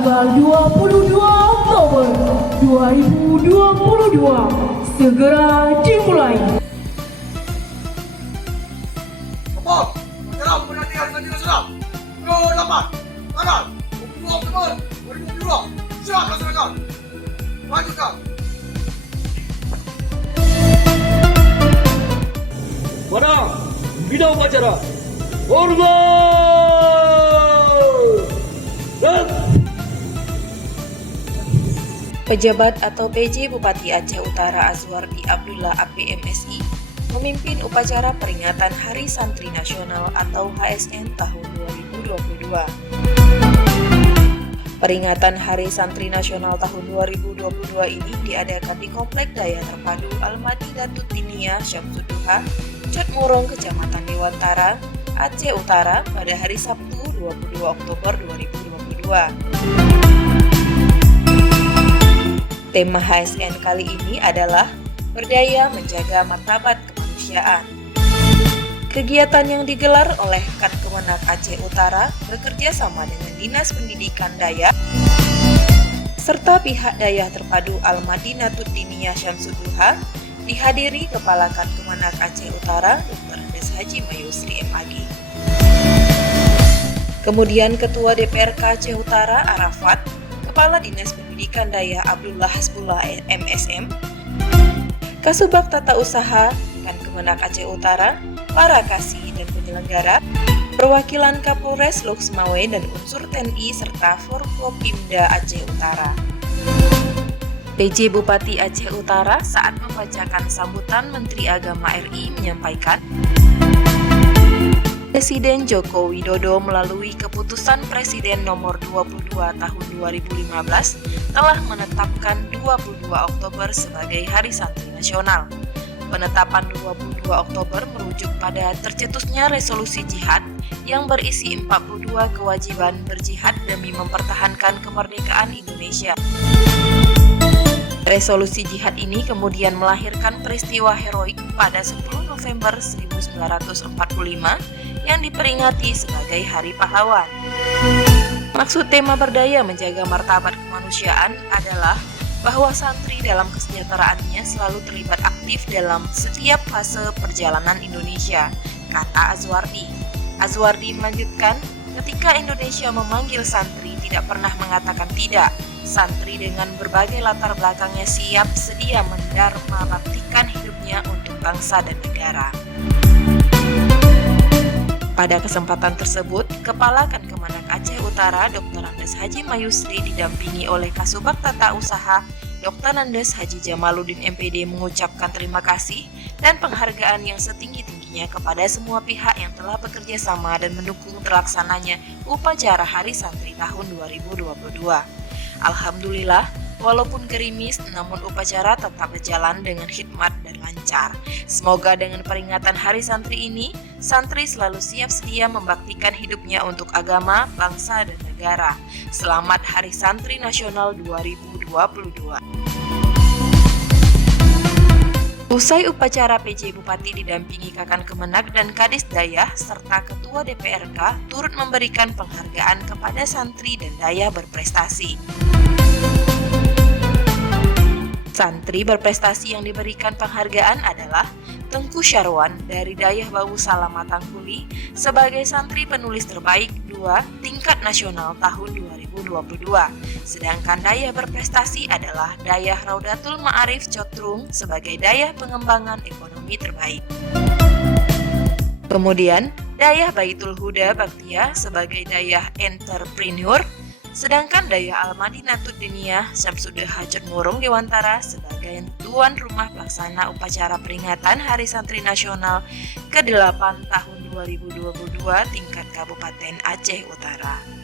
tanggal 22 Oktober 2022 segera dimulai. Apa? Dalam penantian Haji Nasional ke-8 tanggal 22 Oktober 2022. Siap laksanakan. Lanjutkan. Pada bidang upacara, hormat! Dan Pejabat atau PJ Bupati Aceh Utara Azwardi Abdullah APMSI memimpin upacara peringatan Hari Santri Nasional atau HSN tahun 2022. Peringatan Hari Santri Nasional tahun 2022 ini diadakan di Komplek Daya Terpadu Al-Madinatul Diniyah Syamsuddauha, Cotmurong, Kecamatan Dewantara, Aceh Utara pada hari Sabtu 22 Oktober 2022. Tema HSN kali ini adalah Berdaya Menjaga Martabat Kemanusiaan. Kegiatan yang digelar oleh Kat Kemenak Aceh Utara bekerja sama dengan Dinas Pendidikan Dayak serta pihak Daya Terpadu Al-Madinatul Diniyah Syamsuddauha dihadiri Kepala Kat Kemenak Aceh Utara Dr. Andes Haji Mayusri MAG. Kemudian Ketua DPRK Aceh Utara Arafat, Kepala Dinas Pendidikan Dayak Abdullah Hasbullah MSM, Kasubag Tata Usaha Kat Kemenak Aceh Utara, para kasih dan penyelenggara, perwakilan Kapolres Loksmawe dan unsur TNI serta Forkopimda Aceh Utara. PJ Bupati Aceh Utara saat membacakan sambutan Menteri Agama RI menyampaikan, Presiden Joko Widodo melalui keputusan Presiden nomor 22 tahun 2015 telah menetapkan 22 Oktober sebagai Hari Santri Nasional. Penetapan 22 Oktober merujuk pada tercetusnya resolusi jihad yang berisi 42 kewajiban berjihad demi mempertahankan kemerdekaan Indonesia. Resolusi jihad ini kemudian melahirkan peristiwa heroik pada 10 November 1945 yang diperingati sebagai Hari Pahlawan. Maksud tema Berdaya Menjaga Martabat Kemanusiaan adalah bahwa santri dalam kesejahteraannya selalu terlibat aktif dalam setiap fase perjalanan Indonesia, kata Azwardi. Azwardi melanjutkan, ketika Indonesia memanggil santri tidak pernah mengatakan tidak. Santri dengan berbagai latar belakangnya siap sedia mendharma baktikan hidupnya untuk bangsa dan negara. Pada kesempatan tersebut, Kepala Kat Kemenak Aceh Utara Dr. Andes Haji Mayusri didampingi oleh Kasubag Tata Usaha Dr. Andes Haji Jamaluddin MPD mengucapkan terima kasih dan penghargaan yang setinggi-tingginya kepada semua pihak yang telah bekerja sama dan mendukung terlaksananya upacara Hari Santri tahun 2022. Alhamdulillah, walaupun gerimis, namun upacara tetap berjalan dengan khidmat dan lancar. Semoga dengan peringatan Hari Santri ini, santri selalu siap sedia membaktikan hidupnya untuk agama, bangsa, dan negara. Selamat Hari Santri Nasional 2022. Usai upacara, PJ Bupati didampingi Kakan Kemenak dan Kadis Dayah serta Ketua DPRK turut memberikan penghargaan kepada santri dan dayah berprestasi. Santri berprestasi yang diberikan penghargaan adalah Tengku Syarwan dari Dayah Bawu Salamatan Kuli sebagai santri penulis terbaik 2 tingkat nasional tahun 2022. Sedangkan dayah berprestasi adalah Dayah Raudatul Ma'arif Cotrung sebagai dayah pengembangan ekonomi terbaik. Kemudian, Dayah Baitul Huda Baktia sebagai dayah entrepreneur, sedangkan Dayah Al-Madinatul Diniyah Syamsuddauha Cotmurong Dewantara sebagai tuan rumah pelaksana upacara peringatan Hari Santri Nasional ke-8 tahun 2022 tingkat Kabupaten Aceh Utara.